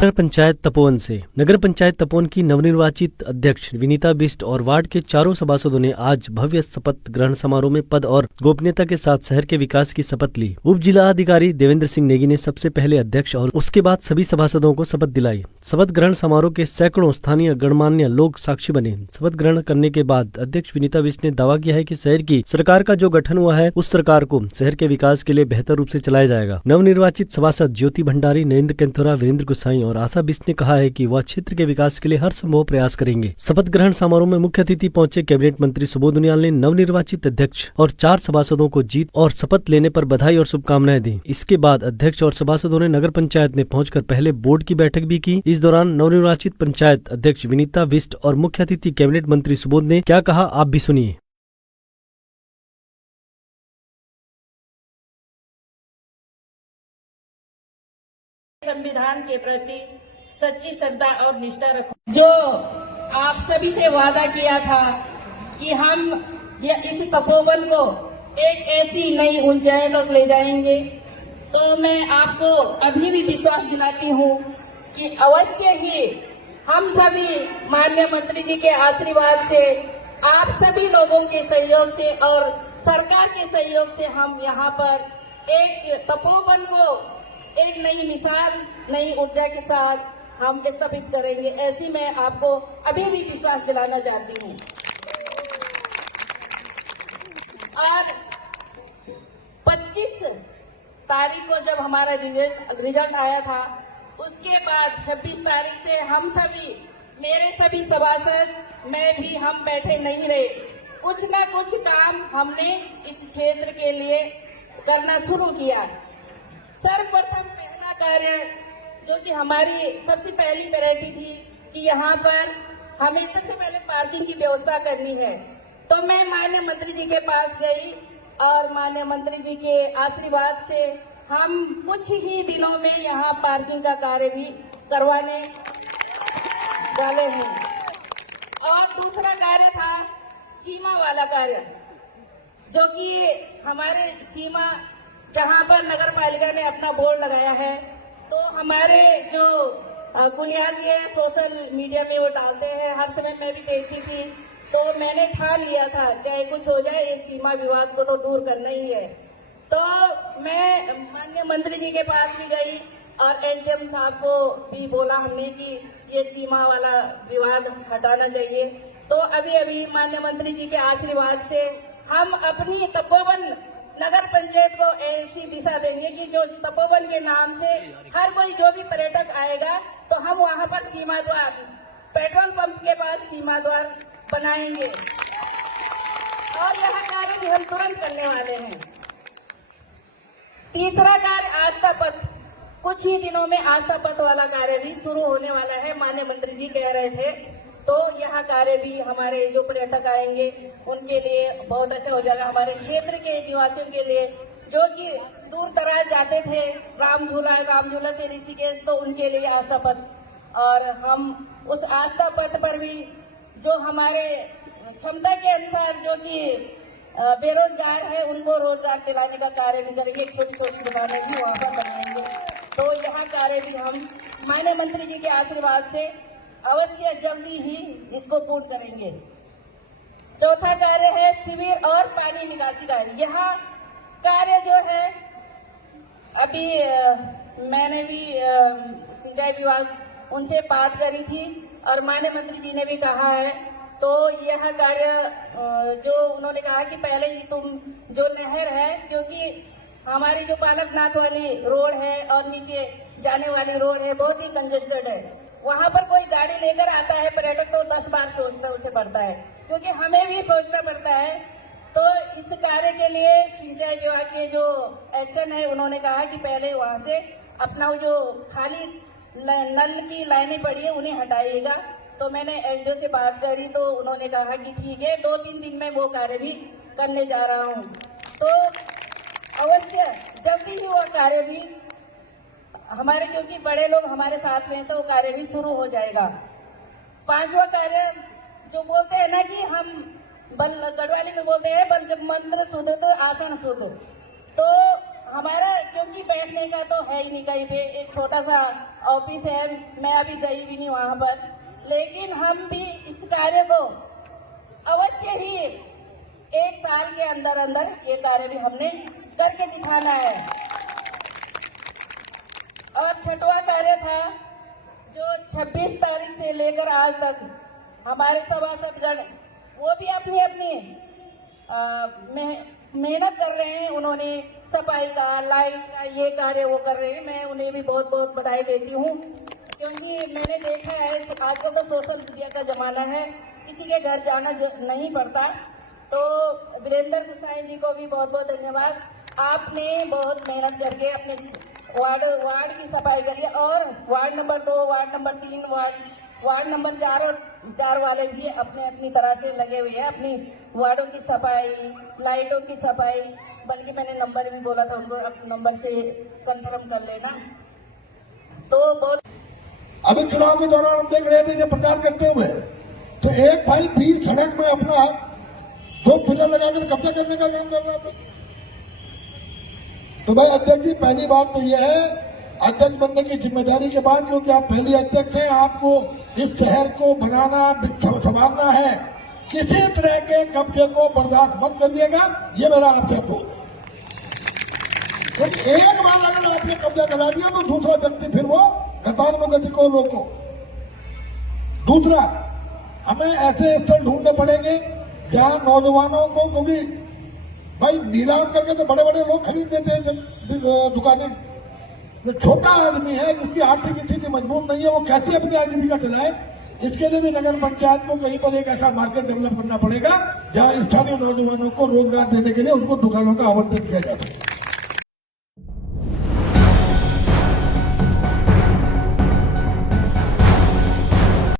नगर पंचायत तपोवन से नगर पंचायत तपोवन की नवनिर्वाचित अध्यक्ष विनीता बिष्ट और वार्ड के चारों सभासदों ने आज भव्य शपथ ग्रहण समारोह में पद और गोपनीयता के साथ शहर के विकास की शपथ ली। उप जिला अधिकारी देवेंद्र सिंह नेगी ने सबसे पहले अध्यक्ष और उसके बाद सभी सभासदों को शपथ दिलाई। शपथ ग्रहण समारोह के सैकड़ों स्थानीय गणमान्य लोग साक्षी बने। शपथ ग्रहण करने के बाद अध्यक्ष विनीता बिष्ट ने दावा किया है कि शहर की सरकार का जो गठन हुआ है उस सरकार को शहर के विकास के लिए बेहतर रूप से चलाया जाएगा। नवनिर्वाचित सभासद ज्योति भंडारी, नरेंद्र केंथोरा, वीरेंद्र गुसाई और आशा बिष्ट ने कहा है कि वह क्षेत्र के विकास के लिए हर संभव प्रयास करेंगे। शपथ ग्रहण समारोह में मुख्य अतिथि पहुंचे कैबिनेट मंत्री सुबोध उनियाल ने नवनिर्वाचित अध्यक्ष और 4 सभासदों को जीत और शपथ लेने पर बधाई और शुभकामनाएं दी। इसके बाद अध्यक्ष और सभासदों ने नगर पंचायत में पहुंचकर पहले बोर्ड की बैठक भी की। इस दौरान नवनिर्वाचित पंचायत अध्यक्ष विनीता बिष्ट और मुख्य अतिथि कैबिनेट मंत्री सुबोध ने क्या कहा, आप भी सुनिए। संविधान के प्रति सच्ची श्रद्धा और निष्ठा रखूं। जो आप सभी से वादा किया था कि हम इस तपोवन को एक ऐसी नई ऊंचाई तक ले जाएंगे, तो मैं आपको अभी भी विश्वास दिलाती हूँ कि अवश्य ही हम सभी माननीय मंत्री जी के आशीर्वाद से, आप सभी लोगों के सहयोग से और सरकार के सहयोग से हम यहाँ पर एक तपोवन को एक नई मिसाल, नई ऊर्जा के साथ हम स्थापित करेंगे। ऐसी मैं आपको अभी भी विश्वास दिलाना चाहती हूँ। और 25 तारीख को जब हमारा रिजल्ट आया था, उसके बाद 26 तारीख से हम सभी, मेरे सभी सभासद, मैं भी, हम बैठे नहीं रहे। कुछ ना कुछ काम हमने इस क्षेत्र के लिए करना शुरू किया। सर्वप्रथम पहला कार्य जो कि हमारी सबसे पहली प्रायोरिटी थी कि यहाँ पर हमें सबसे पहले पार्किंग की व्यवस्था करनी है। तो मैं माननीय मंत्री जी के पास गई और माननीय मंत्री जी के आशीर्वाद से हम कुछ ही दिनों में यहाँ पार्किंग का कार्य भी करवाने वाले हैं। और दूसरा कार्य था सीमा वाला कार्य, जो कि हमारे सीमा जहां पर नगर पालिका ने अपना बोर्ड लगाया है, तो हमारे जो कुलियार जी है सोशल मीडिया में वो डालते हैं, हर समय मैं भी देखती थी। तो मैंने ठान लिया था चाहे कुछ हो जाए, ये सीमा विवाद को तो दूर करना ही है। तो मैं माननीय मंत्री जी के पास भी गई और एसडीएम साहब को भी बोला हमने कि ये सीमा वाला विवाद हटाना चाहिए। तो अभी अभी माननीय मंत्री जी के आशीर्वाद से हम अपनी तपोवन नगर पंचायत को ऐसी दिशा देंगे कि जो तपोवन के नाम से हर कोई जो भी पर्यटक आएगा तो हम वहां पर सीमा द्वार, पेट्रोल पंप के पास सीमा द्वार बनाएंगे। और यह कार्य भी हम तुरंत करने वाले हैं। तीसरा कार्य आस्था पथ, कुछ ही दिनों में आस्था पथ वाला कार्य भी शुरू होने वाला है, माननीय मंत्री जी कह रहे थे। तो यह कार्य भी हमारे जो पर्यटक आएंगे उनके लिए बहुत अच्छा हो जाएगा। हमारे क्षेत्र के निवासियों के लिए जो कि दूर दराज जाते थे, राम झूला से ऋषिकेश, तो उनके लिए आस्था पथ, और हम उस आस्था पथ पर भी जो हमारे क्षमता के अनुसार जो कि बेरोजगार है उनको रोजगार दिलाने का कार्य भी करेंगे। छोटी छोटी दुकानें भी वहाँ पर बनाएंगे। तो यह कार्य भी हम माननीय मंत्री जी के आशीर्वाद से अवश्य जल्दी ही इसको पूर्ण करेंगे। चौथा कार्य है शिविर और पानी निकासी कार्य। यह कार्य जो है अभी मैंने भी सिंचाई विभाग उनसे बात करी थी और माननीय मंत्री जी ने भी कहा है। तो यह कार्य जो उन्होंने कहा कि पहले ही तुम जो नहर है, क्योंकि हमारी जो पालकनाथ वाली रोड है और नीचे जाने वाली रोड है बहुत ही कंजेस्टेड है, वहां पर कोई गाड़ी लेकर आता है पर्यटक तो 10 बार सोचना उसे पड़ता है, क्योंकि हमें भी सोचना पड़ता है। तो इस कार्य के लिए सिंचाई विभाग के जो एक्शन है, उन्होंने कहा कि पहले वहां से अपना जो खाली नल की लाइनें पड़ी है उन्हें हटाइएगा। तो मैंने एसडीओ से बात करी तो उन्होंने कहा कि ठीक है, 2-3 दिन में वो कार्य भी करने जा रहा हूँ। तो अवश्य जल्दी ही वो कार्य भी हमारे, क्योंकि बड़े लोग हमारे साथ में हैं, तो वो कार्य भी शुरू हो जाएगा। 5वां कार्य जो बोलते हैं ना कि हम गढ़वाली में बोलते हैं बल जब मंत्र शुद्ध तो आसन शुद्ध, तो हमारा क्योंकि की बैठने का तो है ही नहीं कहीं पे। एक छोटा सा ऑफिस है, मैं अभी गई भी नहीं वहां पर, लेकिन हम भी इस कार्य को अवश्य ही 1 साल के अंदर अंदर ये कार्य भी हमने करके दिखाना है। और छठवां कार्य था जो 26 तारीख से लेकर आज तक हमारे सभासदगण वो भी अपनी अपनी मेहनत कर रहे हैं। उन्होंने सफाई का, लाइट का ये कार्य वो कर रहे हैं। मैं उन्हें भी बहुत बहुत बधाई देती हूँ, क्योंकि मैंने देखा है आजकल तो सोशल मीडिया का जमाना है, किसी के घर जाना नहीं पड़ता। तो वीरेंद्र गुसाई जी को भी बहुत बहुत धन्यवाद। आपने बहुत मेहनत करके अपने वार्ड की सफाई करी और ward number 2, ward number 3, ward number 4 वाले भी अपने अपनी तरह से लगे हुए हैं अपनी वार्डों की सफाई, लाइटों की सफाई। बल्कि मैंने नंबर भी बोला था उनको, अब नंबर से कंफर्म कर लेना। तो बहुत अभी चुनाव के दौरान हम देख रहे थे जब प्रचार करते हुए तो एक भाई बीच सड़क में अपना 2 पिलर लगाकर कब्जा करने का काम कर रहा था। तो भाई अध्यक्ष जी, पहली बात तो यह है, अध्यक्ष बनने की जिम्मेदारी के बाद क्योंकि आप पहली अध्यक्ष हैं, आपको इस शहर को बनाना संभालना है, किसी तरह के कब्जे को बर्दाश्त मत करिएगा, ये मेरा आपसे अनुरोध है। तो एक बार अगर आपने कब्जा करा दिया तो दूसरा व्यक्ति फिर वो गतानुगति को रोको। दूसरा, हमें ऐसे स्थल ढूंढने पड़ेंगे जहां नौजवानों को, क्योंकि भाई नीलाम करके तो बड़े बड़े लोग खरीद देते हैं दुकानें। जो छोटा आदमी है जिसकी आर्थिक स्थिति मजबूत नहीं है, वो कैसे अपनी आजीविका चलाए, इसके लिए भी नगर पंचायत को कहीं पर एक ऐसा मार्केट डेवलप करना पड़ेगा जहां स्थानीय नौजवानों को रोजगार देने के लिए उनको दुकानों का आवंटन किया जाता है।